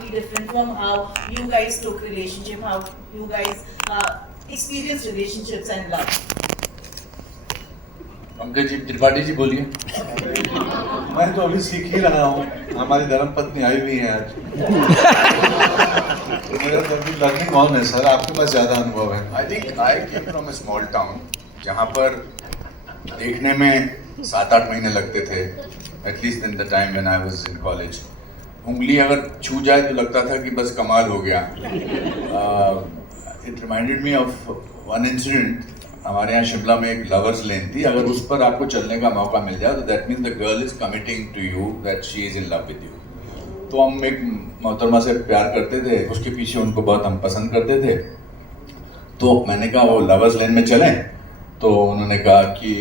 starkly different from how you guys took relationship, how you guys experienced relationships and love. Pankaj ji, Tripathi ji बोलिए। मैं तो अभी सीख ही रहा हूँ, हमारी धर्मपत्नी आई हुई है आज। तो मेरा तो अभी लर्निंग ऑन है सर, आपके पास ज्यादा अनुभव है। I think I came from a small town जहाँ पर देखने में 7-8 महीने लगते थे, at least in the time when I was in college. उंगली अगर छू जाए तो लगता था कि बस कमाल हो गया। It reminded me of one incident. हमारे यहाँ शिमला में एक लवर्स लेन थी, अगर उस पर आपको चलने का मौका मिल जाए तो that means the girl is committing to you that she is in love with you. तो हम एक मोहतरमा से प्यार करते थे, उसके पीछे उनको बहुत हम पसंद करते थे। तो मैंने कहा वो लवर्स लेन में चलें, तो उन्होंने कहा कि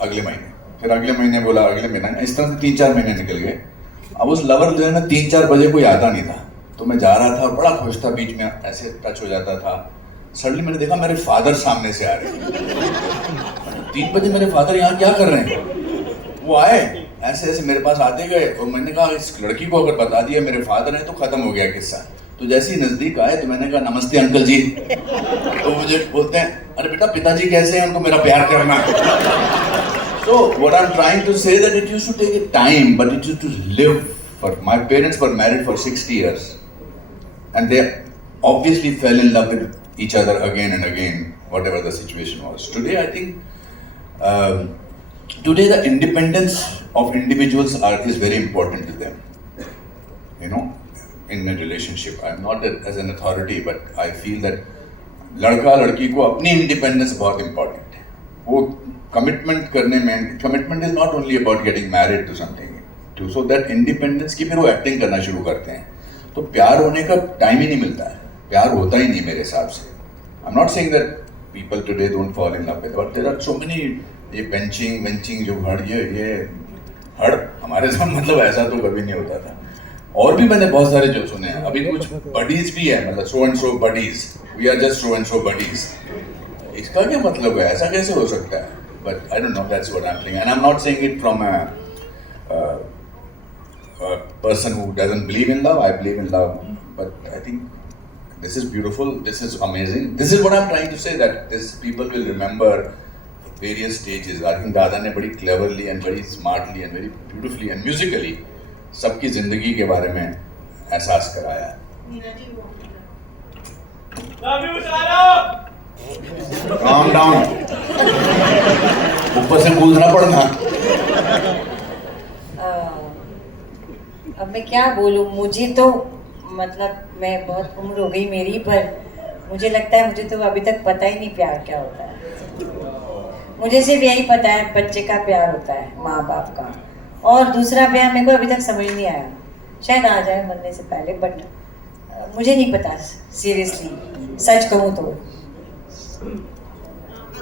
अगले महीने, फिर अगले महीने बोला अगले महीने, इस तरह से 3-4 महीने निकल गए। अब उस लवर्स लेन में 3-4 बजे कोई आता नहीं था, तो मैं जा रहा था और बड़ा खुश था, बीच में ऐसे टच हो जाता था। सडनली मैंने देखा मेरे फादर सामने से आ रहे हैं। 3 बजे मेरे फादर यहाँ क्या कर रहे हैं? वो आए ऐसे ऐसे मेरे पास आते गए, और मैंने कहा इस लड़की को अगर बता दिया मेरे फादर है तो खत्म हो गया किस्सा। तो जैसे ही नजदीक आए तो मैंने कहा नमस्ते अंकल जी। तो मुझे बोलते हैं अरे बेटा पिताजी कैसे हैं, उनको मेरा प्यार करना। So what I'm trying to say that it used to take a time, but it used to live. For my parents were married for 60 years, and they obviously fell in love with each other again and again, whatever the situation was. Today, I think, today the independence of individuals is very important to them. You know, in a relationship, I'm not as an authority, but I feel that लड़का लड़की को अपनी independence बहुत important है। वो commitment करने में, commitment is not only about getting married to something, to so that independence की फिर वो एक्टिंग करना शुरू करते हैं। तो प्यार होने का टाइम ही नहीं मिलता है, प्यार होता ही नहीं मेरे हिसाब से। I am not saying that people today don't fall in love with, but there are so many ये बेंचिंग वेंचिंग जो हड़, ये हड़ हमारे साथ मतलब ऐसा तो कभी नहीं होता था। और भी मैंने बहुत सारे जो सुने हैं, अभी कुछ बडीज भी है, मतलब so and so buddies, we are just so and so buddies. इसका क्या मतलब है? ऐसा कैसे हो सकता है? But I don't know, that's what I am saying, and I am not saying it from a person who doesn't believe in love. I believe in love, but I think this is beautiful, this is amazing. This is what I'm trying to say, that this people will remember various stages. I think दादा ने बड़ी cleverly and very smartly and very beautifully and musically सबकी जिंदगी के बारे में एहसास कराया। Neena ji, you want to Love you, Sarah! Calm down. ऊपर से कूदना पड़ना। अब मैं क्या बोलूँ, मुझे तो मतलब मैं बहुत उम्र हो गई मेरी, पर मुझे लगता है मुझे तो अभी तक पता ही नहीं प्यार क्या होता है। मुझे सिर्फ यही पता है बच्चे का प्यार होता है, माँ बाप का, और दूसरा प्यार मेरे को अभी तक समझ नहीं आया। शायद आ जाए मरने से पहले, बट मुझे नहीं पता सीरियसली, सच कहूँ तो।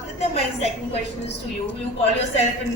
Aditya, my second question is to you. You call yourself in